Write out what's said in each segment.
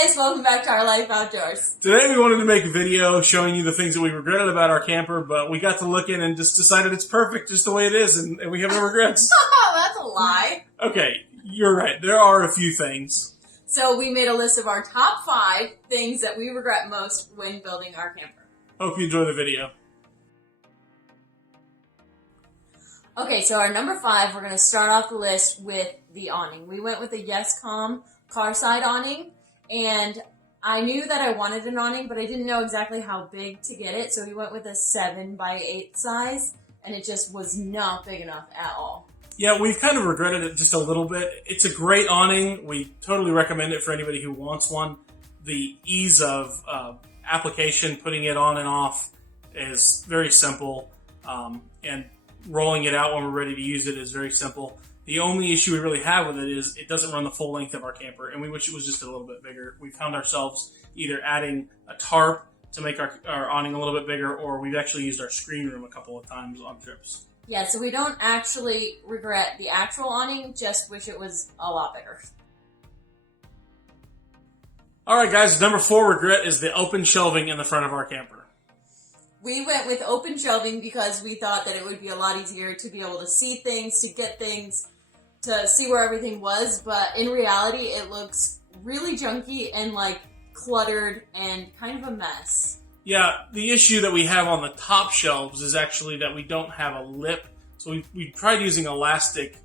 guys, welcome back to Our Life Outdoors. Today we wanted to make a video showing you the things that we regretted about our camper, but we got to look in and just decided it's perfect just the way it is, and we have no regrets. That's a lie. Okay, you're right. There are a few things. So we made a list of our top 5 things that we regret most when building our camper. Hope you enjoy the video. Okay, so our number 5, we're going to start off the list with the awning. We went with a YesCom car side awning, and I knew that I wanted an awning, but I didn't know exactly how big to get it, so we went with a 7x8 size, and it just was not big enough at all. Yeah, we've kind of regretted it just a little bit. It's a great awning. We totally recommend it for anybody who wants one. The ease of application, putting it on and off, is very simple, and rolling it out when we're ready to use it is very simple. The only issue we really have with it is it doesn't run the full length of our camper, and we wish it was just a little bit bigger. We found ourselves either adding a tarp to make our awning a little bit bigger, or we've actually used our screen room a couple of times on trips. Yeah, so we don't actually regret the actual awning, just wish it was a lot bigger. Alright guys, number 4 regret is the open shelving in the front of our camper. We went with open shelving because we thought that it would be a lot easier to be able to see things, to get things, to see where everything was, but in reality it looks really junky and like cluttered and kind of a mess. Yeah, the issue that we have on the top shelves is actually that we don't have a lip. So we tried using elastic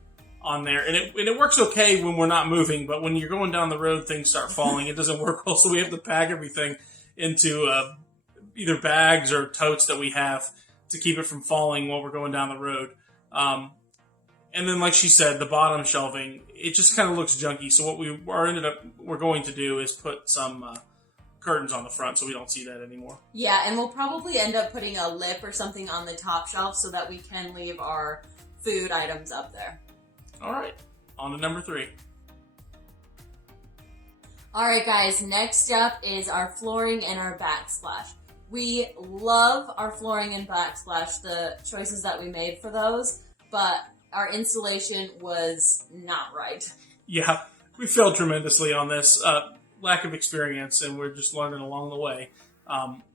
on there, and it works okay when we're not moving, but when you're going down the road, things start falling. It doesn't work well, so we have to pack everything into either bags or totes that we have to keep it from falling while we're going down the road. And then, like she said, the bottom shelving, it just kind of looks junky. So what we're going to do is put some curtains on the front so we don't see that anymore. Yeah, and we'll probably end up putting a lip or something on the top shelf so that we can leave our food items up there. All right, on to number 3. All right, guys, next up is our flooring and our backsplash. We love our flooring and backsplash, the choices that we made for those, but our installation was not right. Yeah, we failed tremendously on this. Lack of experience, and we're just learning along the way.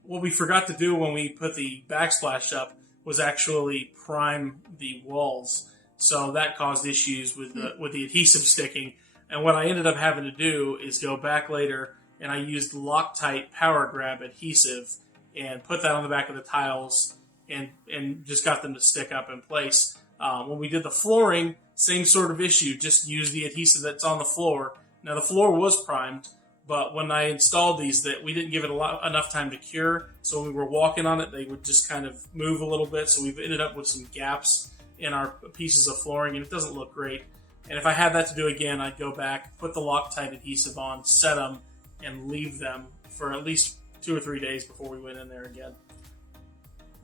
What we forgot to do when we put the backsplash up was actually prime the walls, so that caused issues with the adhesive sticking. And what I ended up having to do is go back later, and I used Loctite Power Grab adhesive and put that on the back of the tiles and just got them to stick up in place. When we did the flooring, same sort of issue, just use the adhesive that's on the floor. Now the floor was primed, but when I installed these, that we didn't give it enough time to cure, so when we were walking on it, they would just kind of move a little bit, so we've ended up with some gaps in our pieces of flooring, and it doesn't look great. And if I had that to do again, I'd go back, put the Loctite adhesive on, set them, and leave them for at least 2 or 3 days before we went in there again.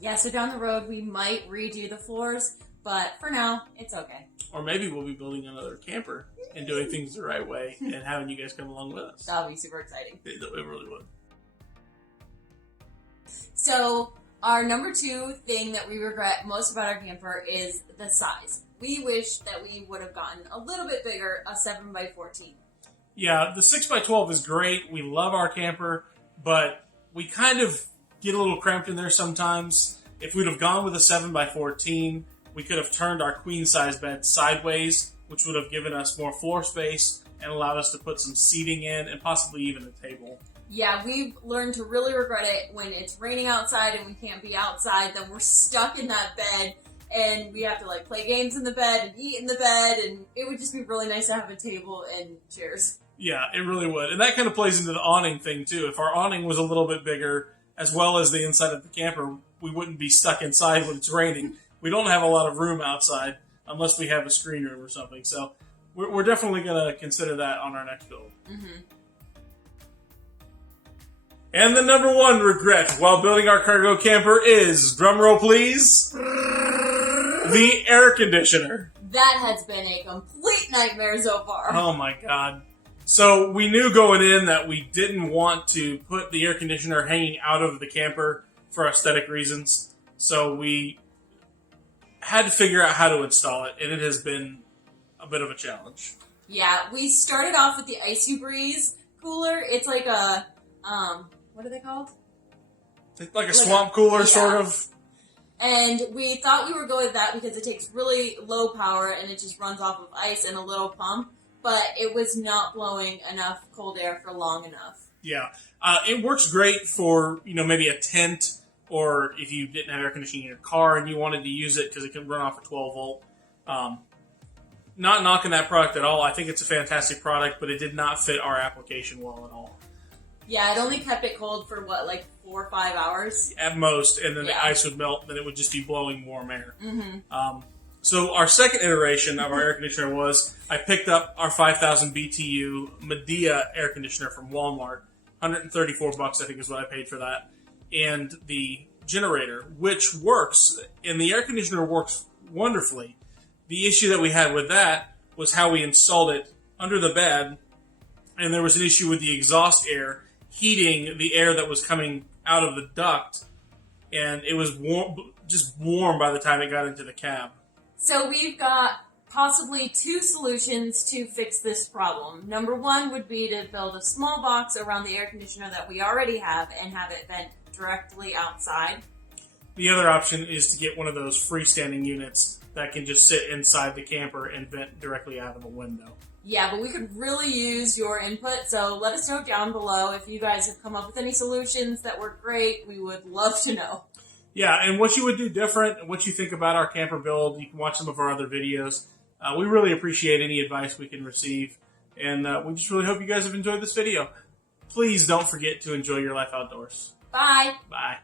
Yeah, so down the road we might redo the floors, but for now, it's okay. Or maybe we'll be building another camper and doing things the right way and having you guys come along with us. That'll be super exciting. It really would. So our number 2 thing that we regret most about our camper is the size. We wish that we would have gotten a little bit bigger, a 7x14. Yeah, the 6x12 is great. We love our camper, but we kind of get a little cramped in there sometimes. If we'd have gone with a 7x14, we could have turned our queen size bed sideways, which would have given us more floor space and allowed us to put some seating in and possibly even a table. Yeah, we've learned to really regret it when it's raining outside and we can't be outside. Then we're stuck in that bed and we have to like play games in the bed and eat in the bed, and it would just be really nice to have a table and chairs. Yeah, it really would. And that kind of plays into the awning thing too. If our awning was a little bit bigger, as well as the inside of the camper, we wouldn't be stuck inside when it's raining. We don't have a lot of room outside unless we have a screen room or something. So we're definitely going to consider that on our next build. Mm-hmm. And the number 1 regret while building our cargo camper is, drumroll please, the air conditioner. That has been a complete nightmare so far. Oh my god. So we knew going in that we didn't want to put the air conditioner hanging out of the camper for aesthetic reasons. So we had to figure out how to install it, and it has been a bit of a challenge. Yeah, we started off with the Icy Breeze cooler. It's like a, what are they called? Like a swamp cooler, yeah. sort of. And we thought we were going with that because it takes really low power and it just runs off of ice and a little pump. But it was not blowing enough cold air for long enough. Yeah. It works great for, maybe a tent, or if you didn't have air conditioning in your car and you wanted to use it because it can run off a 12 volt. Not knocking that product at all. I think it's a fantastic product, but it did not fit our application well at all. Yeah, it only kept it cold for 4 or 5 hours? At most, and then the ice would melt, then it would just be blowing warm air. So our second iteration of our air conditioner was, I picked up our 5,000 BTU Medea air conditioner from Walmart. $134 I think is what I paid for that. And the generator, which works, and the air conditioner works wonderfully. The issue that we had with that was how we installed it under the bed, and there was an issue with the exhaust air heating the air that was coming out of the duct, and it was warm by the time it got into the cab. So we've got possibly 2 solutions to fix this problem. Number 1 would be to build a small box around the air conditioner that we already have and have it vent directly outside. The other option is to get one of those freestanding units that can just sit inside the camper and vent directly out of a window. Yeah, but we could really use your input, so let us know down below if you guys have come up with any solutions that work great. We would love to know. Yeah, and what you would do different, and what you think about our camper build, you can watch some of our other videos. We really appreciate any advice we can receive, and we just really hope you guys have enjoyed this video. Please don't forget to enjoy your life outdoors. Bye. Bye.